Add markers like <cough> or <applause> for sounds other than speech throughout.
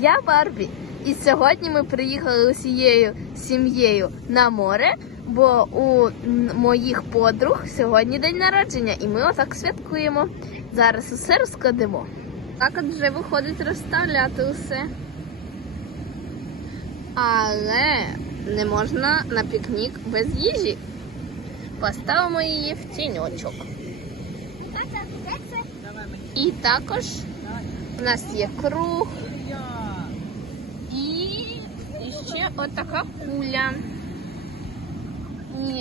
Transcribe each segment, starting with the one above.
Я Барбі. І сьогодні ми приїхали усією сім'єю на море, бо у моїх подруг сьогодні день народження, і ми отак святкуємо. Зараз усе розкладемо. Так от вже виходить розставляти усе. Але не можна на пікнік без їжі. Поставимо її в тіньочок. І також у нас є круг ще отака куля.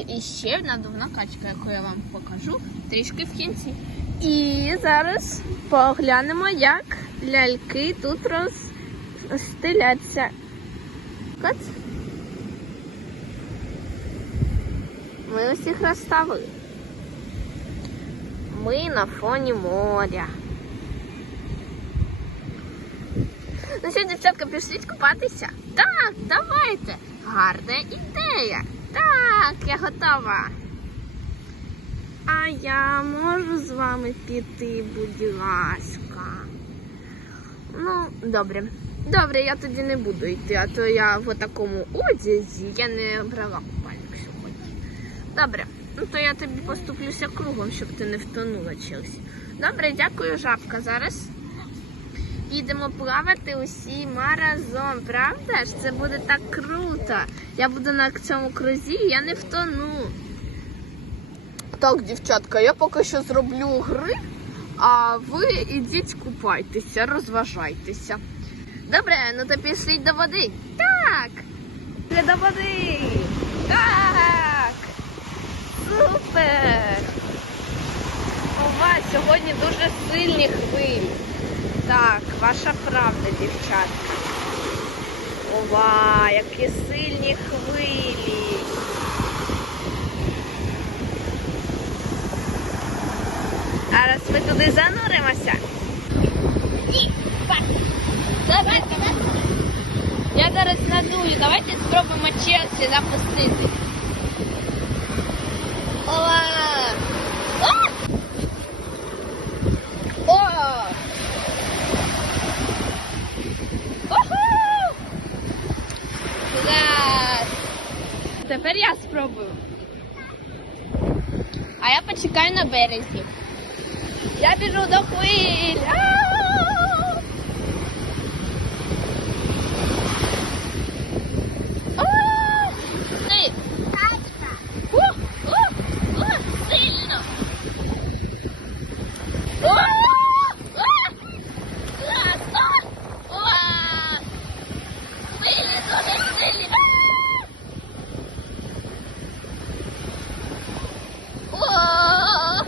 І, ще надувна качка, яку я вам покажу трішки в кінці. І зараз поглянемо, як ляльки тут розстеляться. Кот. Ми усіх розставили. Ми на фоні моря. Ну що, дівчатка, пішліть купатися? Так, давайте. Гарна ідея. Так, я готова. А я можу з вами піти, будь ласка. Ну, добре. Добре, я тоді не буду йти, а то я в такому одязі я не брала купальник сьогодні. Добре, ну то я тобі поступлюся кругом, щоб ти не втонула Челсі. Добре, дякую, жабка. Зараз підемо плавати усіма разом, правда ж? Це буде так круто. Я буду на цьому крузі, я не втону. Так, дівчатка, я поки що зроблю гри, а ви ідіть купайтеся, розважайтеся. Добре, ну то пішліть до води. Так. До води. Так. Супер. Ова, сьогодні дуже сильні хвилі. Так, ваша правда, дівчатка. Ова, які сильні хвилі. Зараз ми туди зануримося. Я зараз надую. Давайте спробуємо Челсі запустити. Ова! А! О! Уху! Клас! Тепер я спробую. А я почекаю на березі. Я біжу до хвиль. А! А! Ти. У, у, у, Сильно. А! А! Клас! А! Уа! Сильні, дуже сильні. А! О!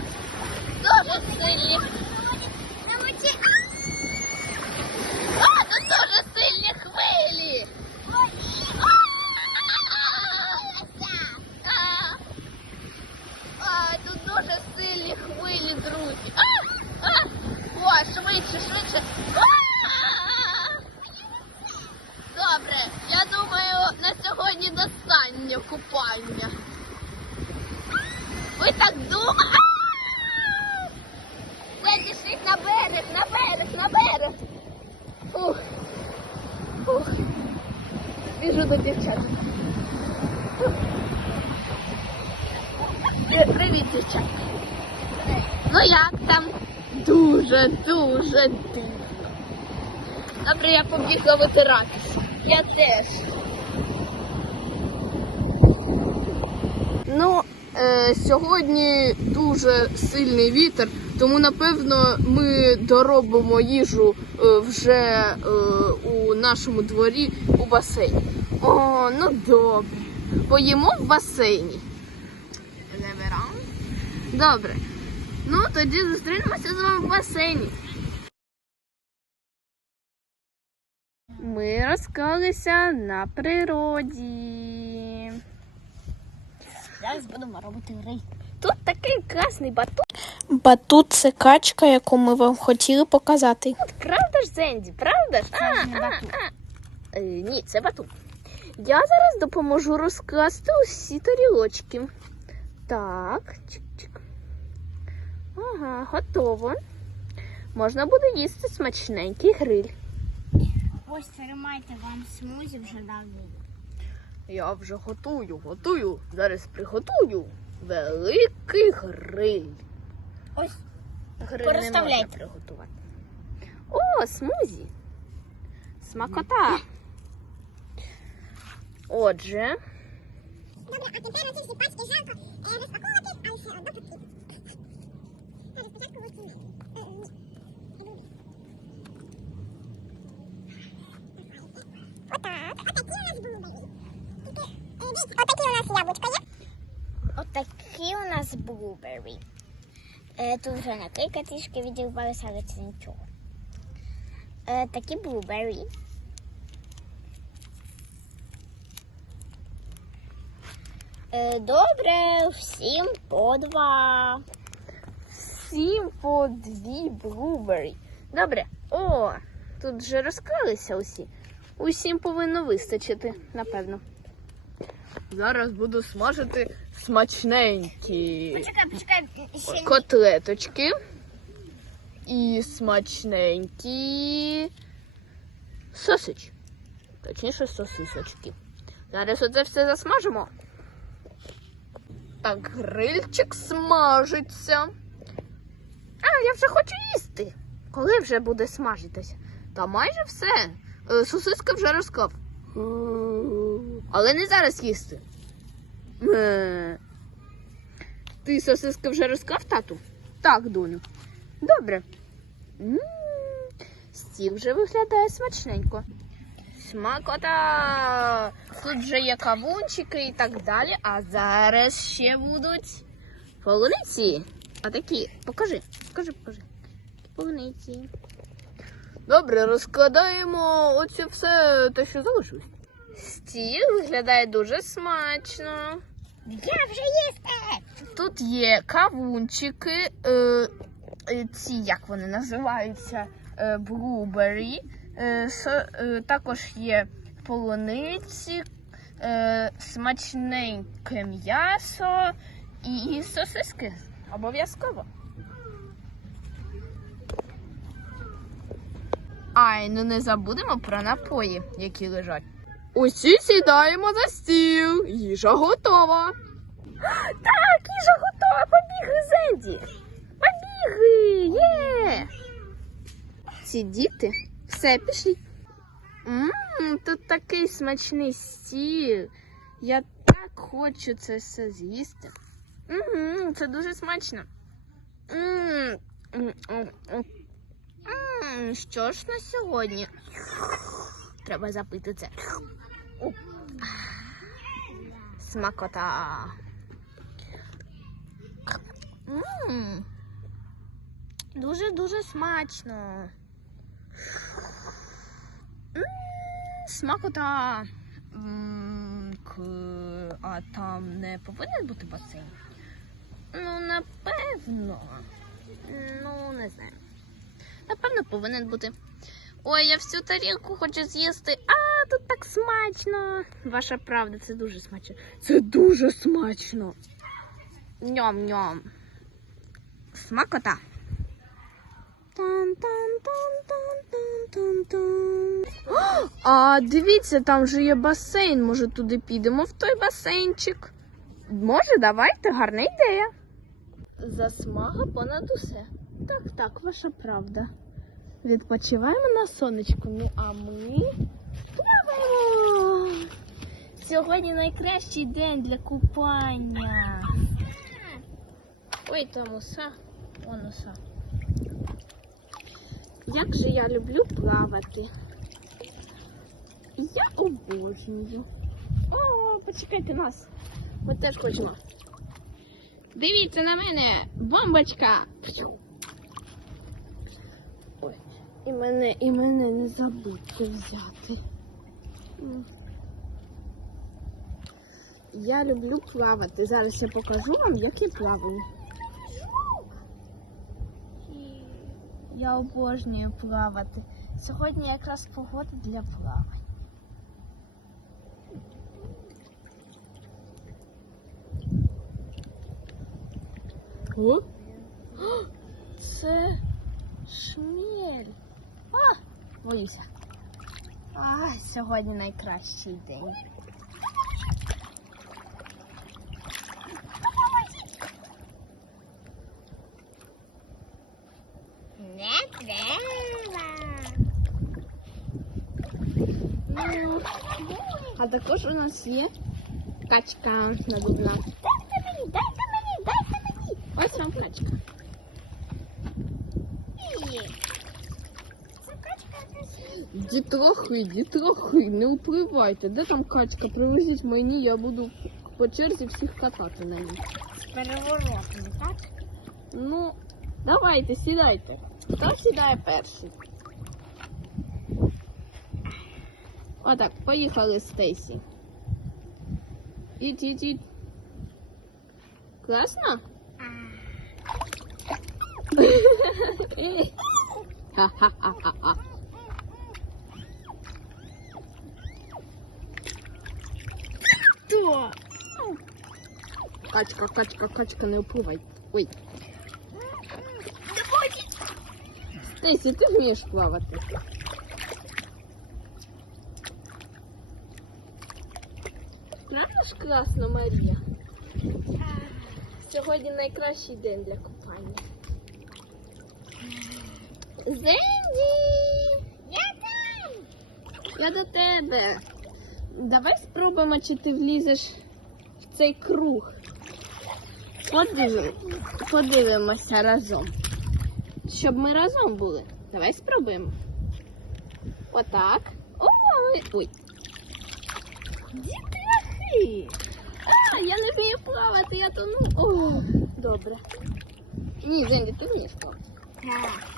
Дуже сильні. А, тут дуже сильні хвилі. А! А, тут дуже сильні хвилі, друзі. А! А! О, швидше, швидше. А! Добре, я думаю, на сьогодні достатньо купання. Ви так думаєте? Все, пішліть на берег, на берег, на берег. Фух. Фух. До дівчат. Е, Привіт, дівчат. Ну як там? Дуже, дуже дивно. Добре, я побігла витиратися. Я теж. Ну, е, сьогодні дуже сильний вітер, тому напевно ми доробимо їжу е, вже е, у нашому дворі у басейні. О, ну добре. Поїмо в басейні. Добре. Ну, тоді зустрінемося з вами в басейні. Ми розклалися на природі. Зараз будемо робити рей. Тут такий класний батут. Батут це качка, яку ми вам хотіли показати. От Правда ж, Зенді, правда ж? Це ж не батут. Е, ні, це батут. Я зараз допоможу розкласти усі тарілочки. Так, чик-чик. Ага, готово. Можна буде їсти смачненький гриль. Ось тримайте вам смузі вже давно. Я вже готую, готую. Зараз приготую великий гриль. Ось Гриль не можна приготувати. О, смузі. Смакота. Отже, Добре, а тепер оці всі пачки жарко розпаковувати, а потрібно. Зараз спочатку вийти. Отак, отакі у нас блубері. Отакі у нас яблучка є. Отакі у нас блубері. Е, Тут вже наклейка трішки відірвалася, але це нічого. Е, Такі блубері. Добре, всім по два. всім по дві блубері. Добре. О, тут вже розкрилися усі. Усім повинно вистачити, напевно. Зараз буду смажити смачненькі Почекай, почекай, ще котлеточки і смачненькі сосич. Точніше, сосисочки. Зараз оце все засмажимо. Так, грильчик смажиться. А, я вже хочу їсти. Коли вже буде смажитися? Та майже все. Е, Сосиска вже розклав. Але не зараз їсти. Ти сосиски вже розклав, тату? Так, доню. Добре. М, Стіл вже виглядає смачненько. Смакота! Тут вже є кавунчики і так далі, а зараз ще будуть полуниці. А такі, покажи, покажи, покажи. Полуниці. Добре, розкладаємо оце все те, що залишилось. Стіл виглядає дуже смачно. Я вже їсти. Тут є кавунчики, е, ці, як вони називаються, е, блубері. Е, е, також є полуниці, е, смачненьке м'ясо і сосиски. Обов'язково. Ай, ну не забудемо про напої, які лежать. Усі сідаємо за стіл. Їжа готова. <gasps> Так, їжа готова, побігли, Зенді. Побігли, є. Ці діти все пішли. Ммм, тут такий смачний стіл. Я так хочу це все з'їсти. Угу, це дуже смачно. М, м, м, м. М, Що ж на сьогодні? Треба запити це. Смакота. Дуже-дуже смачно. Смакота. А там не повинен бути басейн? Ну, напевно. Ну, не знаю. Напевно, повинен бути. Ой, я всю тарілку хочу з'їсти. А, тут так смачно. Ваша правда, це дуже смачно. Це дуже смачно. Ням-ням. Смакота. А дивіться, там же є басейн. Може, туди підемо в той басейнчик. Може, давайте, гарна ідея. Засмага понад усе. Так, так, ваша правда. Відпочиваємо на сонечку. Ну а ми плаваємо. Сьогодні найкращий день для купання. Ой, там уса. Вон уса. Як же я люблю плавати. Я обожнюю. О, почекайте нас. Ми теж хочемо. Дивіться на мене, бомбочка. Ой, і мене, і мене не забудьте взяти. Я люблю плавати. Зараз я покажу вам, як я плаваю. Я обожнюю плавати. Сьогодні якраз погода для плавання. О? Це шмель. А, боюся. А, сьогодні найкращий день. Не треба. А також у нас є качка надувна. Дайте мені, дайте мені, дайте мені. Ось вам качка. Дітрохи, дітрохи, не впливайте. Де там качка? Привезіть мені, я буду по черзі всіх катати на ній. З переворотом, так? Ну, давайте, сідайте. Хто сідає перший? Отак, поїхали Стейсі. Ідь, ідь, ідь. Класно? Ха-ха-ха-ха. Хто? Качка, качка, качка, не впливай. Ой, Стейсі, ти вмієш плавати? Правда ж класно, Марія? Сьогодні найкращий день для купання. Зенді! Я там. Я до тебе. Давай спробуємо, чи ти влізеш в цей круг. Подивимо, подивимося разом. Щоб ми разом були. Давай спробуємо. Отак. Ой, ой. Дітрахи! А, я не вмію плавати, я тону. О, добре. Ні, Зенді, ти вмієш плавати.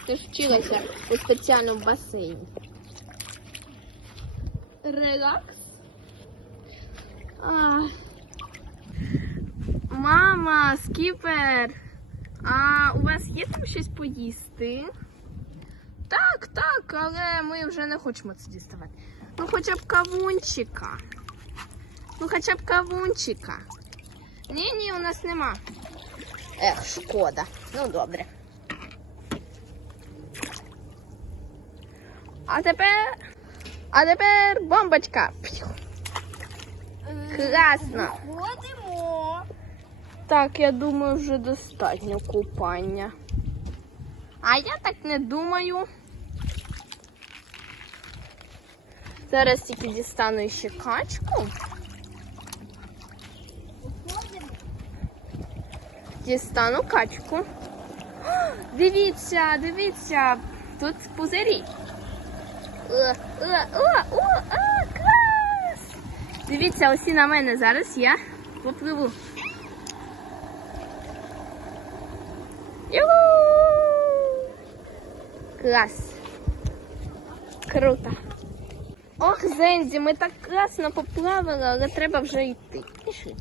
Ти ж вчилася у спеціальному басейні. Релакс. А. Мама, скіпер. А у вас є там щось поїсти? Так, так, але ми вже не хочемо це діставати. Ну хоча б кавунчика. Ну хоча б кавунчика. Ні, ні, у нас нема. Ех, шкода. Ну добре. А тепер. А тепер бомбочка. П'ю. Класно. Ходимо. Так, я думаю, вже достатньо купання. А я так не думаю. Зараз тільки дістану ще качку. Дістану качку. О, Дивіться, дивіться, тут пузирі. О, о, о, о, о, клас! Дивіться, усі на мене зараз я попливу. Клас. Круто. Ох, Зензі, ми так класно поплавали, але треба вже йти. Пішли.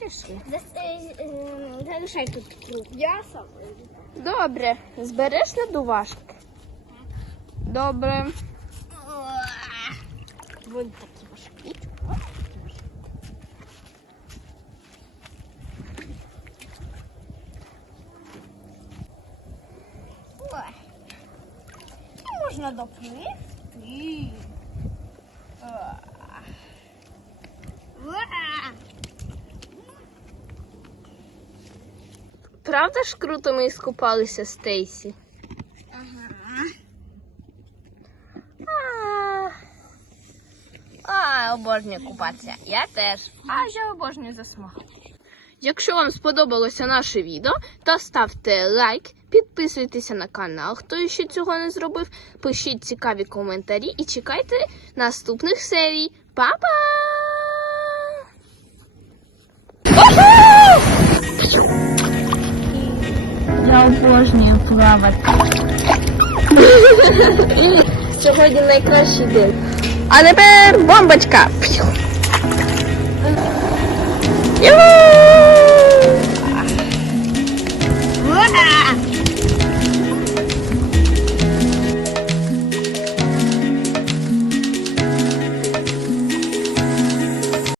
Пішли. Е, Залишай тут круг. Я сам. Добре, збереш надувашки? Добре. Вон такі важкі. Ой. І Можна допливти. Уа. Правда ж круто ми іскупалися Стейсі? Ага. А, обожнюю купатися. Я теж. А я обожнюю засмагати. Якщо вам сподобалося наше відео, то ставте лайк, Підписуйтеся на канал, хто ще цього не зробив. Пишіть цікаві коментарі і чекайте наступних серій. Па-па! Я обожнюю плавати. <laughs> Сьогодні найкращий день. А тепер бомбочка. Юху! Ура!